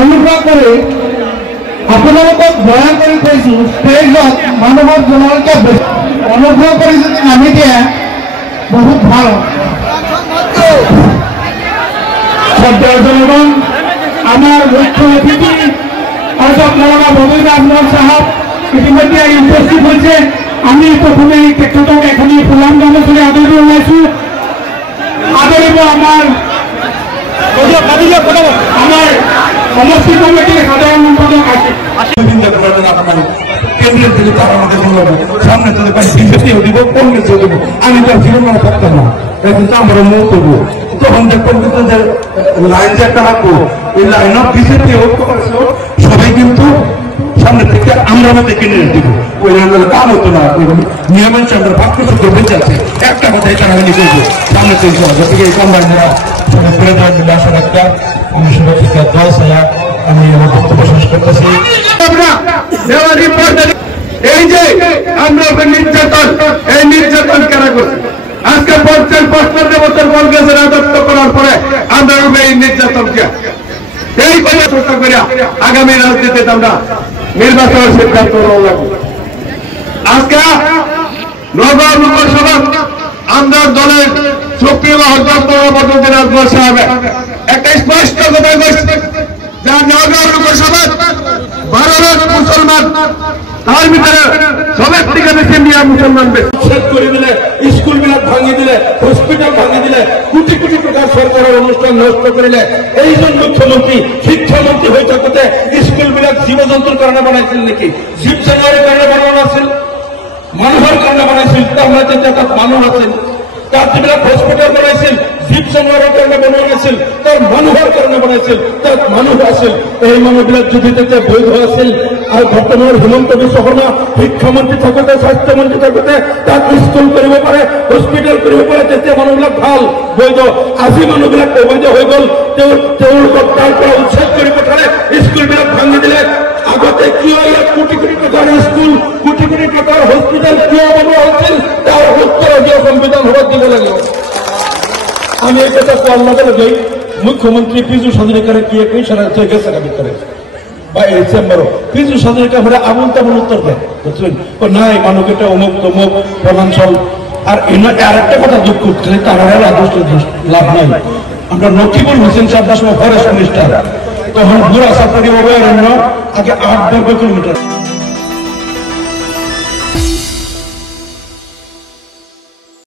অনুগ্রহ করে আপোনালোকক দয়া কৰি কৈছো ষ্টেজত মানুহৰ জনসংখ্যা বেছি অনুগ্ৰহ কৰি যদি নামি দিয়ে বহুত ভাল শ্রদ্ধেয় জনগণ আমার মুখ্য অতিথি অধ্যাপক মৌলানা বদরুল আজমল সাহেব ইতিমধ্যে উপস্থিত হয়েছে আমি প্রথমে তেখেতক এখানে ফুলাম গামোচৰে আদৰি ওলাইছো আদৰিব আমার সমষ্টি কমিটির সাধারণ সম্পাদক আছে কেন্দ্রের দিকে তারা আমাদের সামনে তাদের বিজেপিও দিব কংগ্রেসও দিব আমি তো জীবন থাকতাম না কিন্তু আমরা মুখ করবো তখন দেখবেন যে লাইন যে একটা রাখবো এই লাইন অফ বিজেপি ঐক্য করেছে সবাই কিন্তু সামনে থেকে আমরা থেকে নিয়ে দিব ওই লাইনের কাম হতো না নিয়মের সঙ্গে ভাগ্যসূত্র বেঁচে আছে একটা কথাই টানাটানি করবো সামনে থেকে গতিকে এই কম্বাইনরা আসা একটা আমি শুভেচ্ছা দশ হাজার আমি আমার বক্তব্য শেষ করতেছি এই যে আমরা নির্যাতন এই নির্যাতন কেন করছি আজকে 50-55 বছর কংগ্রেসের রাজত্ব করার পরে আমরা এই নির্যাতনকে এই চেষ্টা করি আগামী রাজনীতিতে আমরা নির্বাচনের সিদ্ধান্ত লাগবো আজকে নগর লোকসভা আমরা দলের সুপ্রিম বদরুদ্দিন আজমল সাহেব একটা স্পষ্ট কথা বলছে যা নগর লোকসভা 12 লাখ মুসলমান তার ভিতরে সবের থেকে বেশি মিয়া মুসলমান শেষ করে দিলে স্কুল বিলাক ভাঙি দিলে হসপিটাল ভাঙি দিলে কোটি কোটি টাকার সরকারের অনুষ্ঠান নষ্ট করিলে এইজন মুখ্যমন্ত্রী শিক্ষামন্ত্রী হয়ে থাকতে স্কুল বিলাক জীবজন্তুর কারণে বানাইছিল নাকি জীব জানোয়ারের কারণে বানানো আছিল মানুষের কারণে বানাইছিল আমরা যে মানুষ আছেন তার যিবিলাক হসপিটাল বানাইছিল জীব জানোয়ারের কারণে বানোৱা নাছিল তার মানুহৰ কারণে বানাইছিল তার মানুষ আছিল এই মানুহবিলাক যদি তাতে বৈধ আছিল আর বর্তমান হিমন্ত বিশ্ব শর্মা শিক্ষামন্ত্রী থাকতে স্বাস্থ্যমন্ত্রী থাকতে তাক স্কুল কৰিব পাৰে হস্পিটেল কৰিব পাৰে তেতিয়া মানুহবিলাক ভাল বৈধ আজি মানুহবিলাক অবৈধ হৈ গল তেওঁলোকক তাৰ পৰা উচ্ছেদ কৰি পঠালে স্কুলবিলাক ভাঙি দিলে আগতে কিয় ইয়াত কোটি কোটি টাকাৰ স্কুল কোটি কোটি টাকাৰ হস্পিটেল কিয় বনোৱা হৈছিল তাৰ উত্তৰ সংবিধান সভাত দিব লাগিব আমি এই কথা কোৱাৰ লগে লগে মুখ্যমন্ত্রী পীযুষ হাজরিকারে কি একই সারা গেছে ভিতরে বা এই চেম্বারও পীযুষ হাজরিকা হলে আমল তেমন উত্তর দেয় বুঝলেন ও নাই মানুষ এটা অমুক তমুক প্রধানসল আর আরেকটা কথা যোগ করতে তারা লাভ নাই আমরা নকিবুল হোসেন সাহেব সময় ফরেস্ট মিনিস্টার তখন ঘোরা সাফারি অভয়ারণ্য আগে 8 বর্গ কিলোমিটার